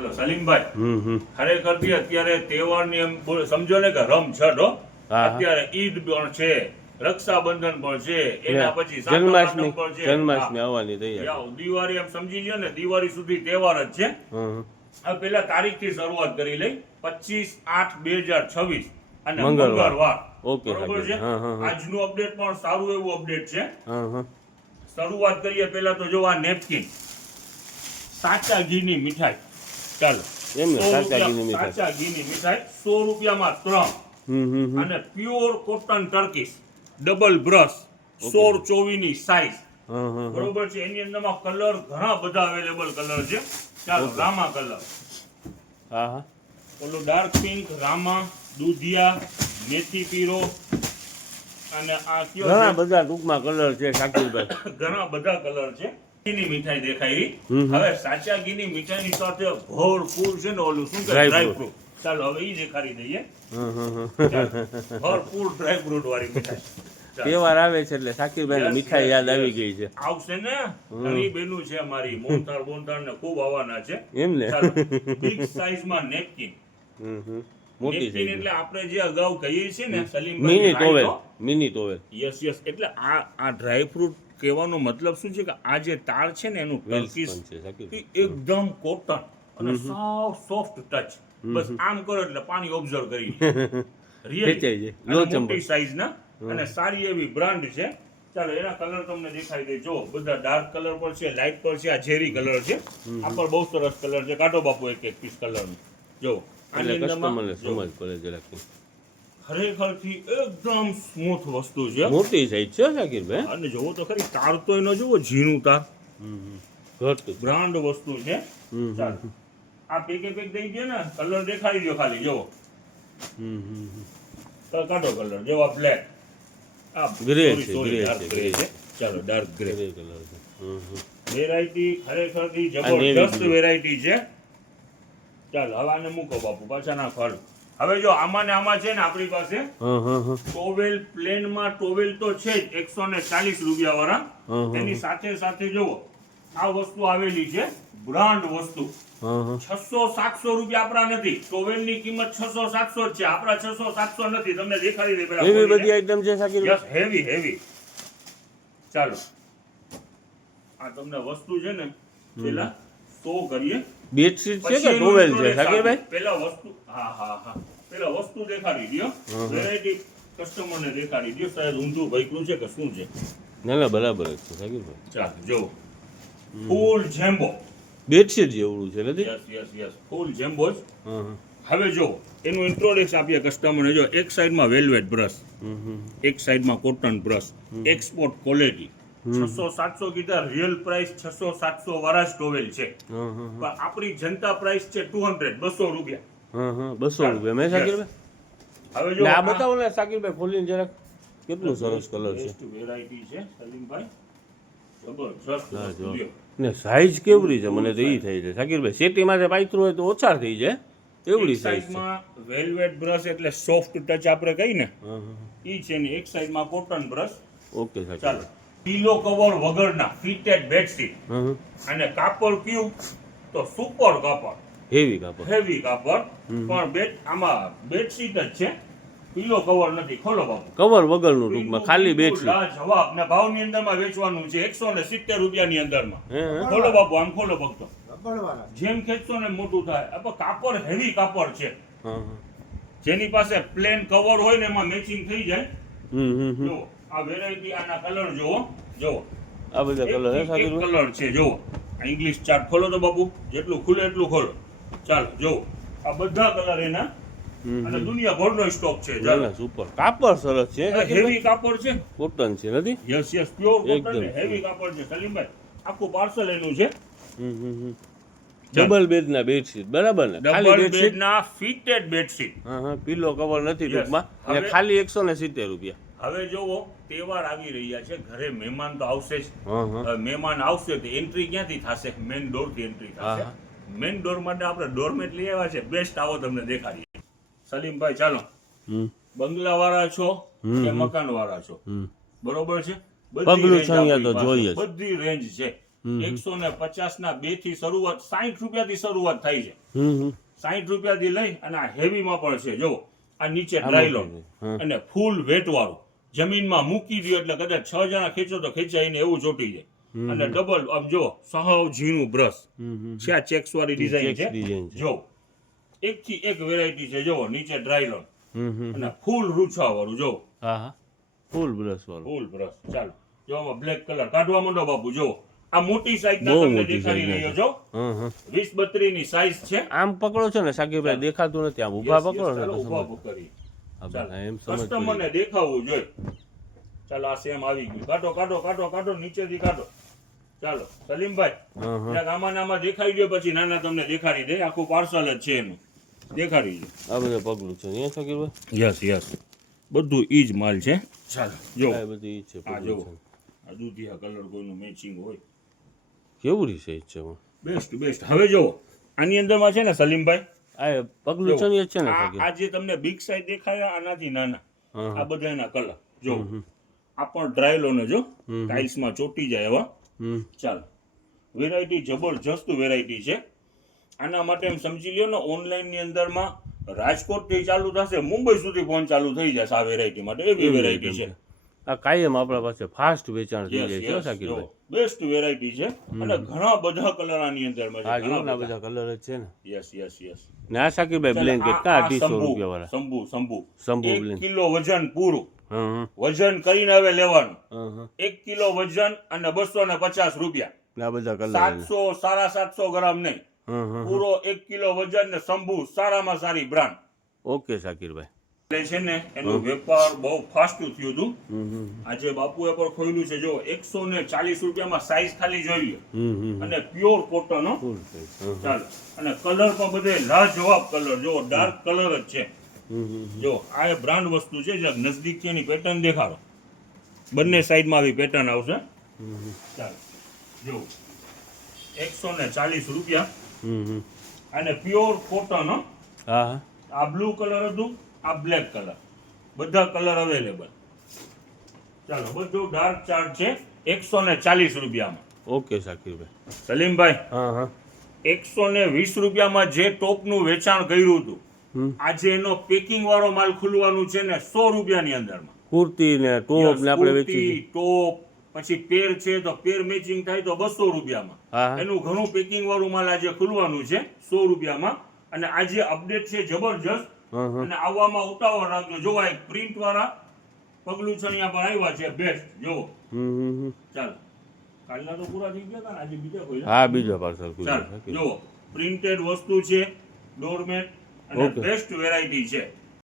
ચાલો સલીમભાઈ, ખરેખર અત્યારે તહેવારની એમ સમજો ને કે રમઝટ હો. અત્યારે ઈદ પણ છે, રક્ષાબંધન પણ છે, એના પછી જન્માષ્ટમી પણ છે, જન્માષ્ટમી આવવાની તૈયારી. દિવાળી એમ સમજી લ્યો ને, દિવાળી સુધી તહેવાર જ છે. હવે પેલા તારીખ થી શરૂઆત કરી લઈ 25/8/2026 અને મંગળવાર. ઓકે, બરોબર છે. આજનું અપડેટ પણ સારું એવું અપડેટ છે. શરૂઆત કરીએ પેલા તો જો આ નેપકિન, સાચા ઘીની મીઠાઈ. ચાલો, સાચા ઘીની મીઠાઈ 100 રૂપિયામાં 3. અને pure cotton Turkish double brush 16/24 ની સાઈઝ. બરોબર છે. એની અંદરમાં કલર ઘણા બધા અવેલેબલ કલર છે. ચાલો, રામા કલર, ઓલો ડાર્ક પિંક, રામા, દૂધિયા, મેથી પીરો, અને આ કયો ઘણા બધા ટૂંકમાં કલર છે શાકિરભાઈ. ઘણા બધા કલર છે. ઘીની મીઠાઈ દેખાઈ. હવે સાચા ઘીની મીઠાઈની સાથે ભરપૂર છે ને ઓલું શું કે ડ્રાય ફ્રૂટ. ચાલો હવે ઈ દેખાડી દઈએ. ભરપૂર ડ્રાય ફ્રૂટ વાળી મીઠાઈ. તહેવાર આવે છે એટલે શાકિરભાઈ મીઠાઈ યાદ આવી ગઈ છે. આવશે ને, ઘણી બેનું છે અમારી મોનતાર ને ખૂબ આવવાના છે. એમ ને, બિગ સાઈઝમાં નેપકિન. મોટી નેપકિન એટલે આપણે જે અગાઉ કહીએ છીએ ને સલીમભાઈ, મિની ટોવેલ. યસ એટલે આ ડ્રાય ફ્રૂટ કહેવાનો મતલબ શું છે કે આ જે તાળ છે ને એનું ટર્કીશ એકદમ કોટન અને સાવ સોફ્ટ ટચ. બસ આમ કરો એટલે પાણી ઓબ્ઝર્વ કરી રિયલી મોટી સાઈઝ ના અને સારી એવી બ્રાન્ડ છે. ચાલો, એના કલર તમને દેખાઈ દે. જો બધા ડાર્ક કલર પર છે, લાઇટ પર છે, આ ઝેરી કલર છે. આ પર બહુ સરસ કલર છે. કાઢો બાપુ એક પીસ કલર નું. જો ખરેખર થી એકદમ સ્મૂથ વસ્તુ છે. મોટી સાઈઝ છે શાકિરભાઈ. અને જોવો તો ખરી, તાર તો એનો જોવો ઝીણું તાર, બ્રાન્ડ વસ્તુ છે. ચાલો, આ પેક દઈ દે ને, કલર દેખાડી દો ખાલી. જોવો કાઢો કલર, જેવો બ્લેક, આ ગ્રે છે. ચાલો, ડાર્ક ગ્રે કલર છે. વેરાયટી ખરેખર થી જબરદસ્ત વેરાયટી છે. ચાલો, હવે આને મૂકો બાપુ, પાછા ના ફળ. હવે જો આમાં ને આમાં છે ને આપણી પાસે ટોવેલ, પ્લેન માં ટોવેલ તો છે જ 140 રૂપિયા વાળા. એની સાથે સાથે જોવો આ વસ્તુ આવેલી છે, બ્રાન્ડ વસ્તુ. 600-700 રૂપિયા આપણા નથી. ટોવેલ ની કિંમત 600-700 જ છે, આપણા 600-700 નથી. તમને દેખાડી દે પેલા. એવી બધી આઈટમ છે શાકિરભાઈ. Yes, heavy. ચાલો, આ તમને વસ્તુ છે ને પેલા 100 કરીએ. બેડશીટ છે કે ટોવેલ છે શાકિરભાઈ? પેલા વસ્તુ, હા, પેલા વસ્તુ દેખાડી દયો. વેરાયટી કસ્ટમર ને દેખાડી દયો. સાહેબ ઊંધું ભઈકલું છે કે શું છે? ના, બરાબર જ છે શાકિરભાઈ. ચાલો, જો ફૂલ જેમ્બો બેડશીટ જેવડું છે નથી? યસ, ફૂલ જેમ્બો. હવે જો એનું ઇન્ટ્રોડક્શન આપીએ કસ્ટમરને. જો એક સાઈડમાં વેલ્વેટ બ્રશ, એક સાઈડમાં કોટન બ્રશ, એક્સપોર્ટ ક્વોલિટી. 600-700 કીધા, રિયલ પ્રાઇસ 600-700 વાળા જ ટોવેલ છે. પણ આપણી જનતા પ્રાઇસ છે 200 રૂપિયા. 200 રૂપિયા મેં શાકિરભાઈ. હવે જો આ બતાવો ને શાકિરભાઈ, ખોલીને જરાક. કેટલું સરસ કલર છે. વેરાયટી છે સલીમભાઈ, જબરજસ્ત. ને સાઈઝ કેવડી છે મને તો ઈ થઈ છે શાકિરભાઈ. સેટીમાં પાયથરું હોય તો ઓછા થઈ જાય એવડી સાઈઝમાં. વેલ્વેટ બ્રશ એટલે સોફ્ટ ટચ આપણે કહી ને, ઈ છે ને. એક સાઈડમાં કોટન બ્રશ. ઓકે ચાલો, પીલો કવર વગરના ફિટેડ બેડશીટ. અને કાપડ કયું તો સુપર કાપડ, હેવી કાપડ. પણ આમાં બેડશીટ જ છે, પીલો કવર નથી. ખોલો બાપુ, કવર વગરનું ટૂંકમાં ખાલી બેડશીટ. જવાબ ને ભાવની અંદરમાં વેચવાનું છે 170 રૂપિયાની અંદરમાં. ખોલો બાપુ, આમ ખોલો ભક્તો, જેમ ખેંચશો ને મોટું થાય. આપણે કાપડ હેવી કાપડ છે. જેની પાસે પ્લેન કવર હોય ને એમાં મેચિંગ થઈ જાય. જો આ વેરાયટી, આના કલર જોવો. આ બધા કલર છે કલર છે. જોવો આ ઇંગ્લિશ ચાર્ટ ખોલો તો બાપુ, જેટલું ખુલે એટલું ખોલો. ચાલો, જોવો આ બધા કલર એના. અને દુનિયાભરનો સ્ટોક છે. ચાલો, સુપર કાપડ સરસ છે, હેવી કાપડ છે, કોટન છે નથી? યસ, પ્યોર કોટન, હેવી કાપડ છે. સલીમભાઈ, આખું પાર્સલ એનું છે. ડબલ બેડ ના બેડશીટ, બરાબર ને? ડબલ બેડ ના ફિટેડ બેડશીટ. પીલો કવર નથી ટૂંકમાં. અને ખાલી 170 રૂપિયા. હવે જોવો, તહેવાર આવી રહ્યા છે, ઘરે મહેમાન તો આવશે જ. મહેમાન આવશે તો એન્ટ્રી ક્યાંથી થશે? મેન ડોર થી એન્ટ્રી થશે. મેન ડોર માટે આપણે ડોરમેટ લઈ આવ્યા છે. બેસ્ટ, આવો તમને દેખાડીએ. સલીમભાઈ, ચાલો, બંગલા વાળા છો કે મકાન વાળા છો, બરોબર છે? બધી રેન્જ છે. 150 ના 2 થી શરૂઆત 60 રૂપિયાથી શરૂઆત થાય છે. હમ હમ 60 રૂપિયાથી લઈ અને આ હેવીમાં પણ છે. જો આ નીચે ડ્રાયલોન અને ફૂલ વેટ વાળું જમીનમાં મૂકી દો એટલે કદાચ 6 જણા ખેંચો તો ખેંચાઈને એવું ચોટી જાય. અને ડબલ આમ જો સાવ ઝીણું બ્રશ છે. આ ચેક્સ વાળી ડિઝાઇન છે. જો એક થી એક વેરાયટી છે. જો નીચે ડ્રાયલોન અને ફૂલ રૂછા વાળું. જો હા હા ફૂલ બ્રશ વાળું ફૂલ બ્રશ. ચાલો જો આમાં બ્લેક કલર કાઢવા માંડો બાપુ. જો આ મોટી સાઈઝ ના બહુ તમને મોટી દેખાડી size રહ્યો ના છો. હા હા 20-32 ની સાઈઝ છે. આમ પકડો છો ને સાકીરભાઈ દેખાતું નથી આમ ઊભા પકડો ને ચાલો તો ઊભા સમજ કરી. હા, એમ સમજ કસ્ટમર ને દેખાવું જોઈએ. ચાલો આ સેમ આવી ગયું. કાઢો કાઢો કાઢો કાઢો નીચેથી કાઢો. ચાલો સલીમભાઈ હા હા જરાક આમાં ને આમાં દેખાડી દો પછી નાના તમને દેખાડી દે. આખું પાર્સલ જ છે એનું. દેખાડી દો. આ બધું પગલું છે અહીંયા સાકીરભાઈ યસ યસ બધું ઈ જ માલ છે. ચાલો જો આ બધું ઈ જ છે આ પગલું જો છે. આ દૂધિયા કલર કોઈનું મેચિંગ હોય. કેવું રીસે છે એમાં? Best best. હવે જો આની અંદરમાં છે ને સલીમભાઈ આ પગલું છે ને એ જ છે ને આ સાકીર આ જે તમને બિગ સાઈઝ દેખાયા આનાથી નાના હા આ બધા એના કલર જો આ પણ ડ્રાયલો ને જો ટાઇલ્સમાં ચોટી જાય એવા. હમ ચાલો વેરાયટી જબરજસ્ત વેરાયટી છે. આના માટે એમ સમજી લ્યો ને ઓનલાઈન ની અંદરમાં રાજકોટ થી ચાલુ થશે મુંબઈ સુધી ફોન ચાલુ થઈ જશે આ વેરાયટી માટે. એવી વેરાયટી છે. આ કાયમ આપણા પાસે ફાસ્ટ વેચાણ થઈ યસ જાય છે યસ સાકીરભાઈ. બેસ્ટ વેરાયટી છે અને ઘણા બધા કલર આની અંદરમાં આ છે. જો ને આ બધા કલર જ છે ને. Yes yes yes. ને આ સાકીરભાઈ બ્લેન્કેટ કા 250 રૂપિયા વાળા શંભુ શંભુ શંભુ 1 blanket. કિલો વજન પૂરું. હા વજન કરીને હવે લેવાનું. હા 1 કિલો વજન અને 250 રૂપિયા. ને આ બધા કલર 700 750 ગ્રામ નહીં. હા પૂરો 1 કિલો વજન ને શંભુ સારામાં સારી બ્રાન્ડ. ઓકે સાકીરભાઈ. એટલે છે ને એનો વેપાર બહુ ફાસ્ટ થયું હતું. હમ આજે બાપુએ પણ ખોલ્યું છે. જો 140 રૂપિયામાં સાઈઝ ખાલી જોઈ લો. હમ અને પ્યોર કોટન હો. Full size. ચાલો અને કલર પણ બધે લાજવાબ કલર. જો ડાર્ક કલર જ છે. જો આ એ બ્રાન્ડ વસ્તુ છે. જે નજદીક છે એની પેટર્ન દેખાડો. બંને સાઈડમાં આવી પેટર્ન આવશે. ચાલો જો 140 રૂપિયા અને પ્યોર કોટન હો. હા હા આ બ્લુ કલર હતું, આ બ્લેક કલર, બધા કલર અવેલેબલ. ચાલો બધું ડાર્ક ચાર્ટ છે 140 રૂપિયામાં. ઓકે સાકીરભાઈ. સલીમભાઈ હા હા 120 રૂપિયામાં જે ટોપનું વેચાણ કર્યું હતું હમ આજે એનો પેકિંગ વાળો માલ ખુલવાનું છે ને 100 રૂપિયાની અંદરમાં. કુર્તી ને ટોપ ને આપણે વેચી કુર્તી, ટોપ પછી પેર છે તો પેર મેચિંગ થાય તો 200 રૂપિયામાં. હા એનું ઘણું પેકિંગ વાળું માલ આજે ખુલવાનું છે 100 રૂપિયામાં. અને આજે અપડેટ છે જબરજસ્ત. હા અને આવવામાં ઉતાવળ રાખજો. જો આ એક પ્રિન્ટ વાળા પગલું છણિયા પર આવ્યા છે બેસ્ટ. જો ચાલો કાલના તો પૂરા થઈ ગયા હતા ને આજે બીજા કોઈ. હા બીજો પાર્સલ ચાલો જો પ્રિન્ટેડ વસ્તુ છે ડોરમેટ અને Okay. બેસ્ટ વેરાયટી છે.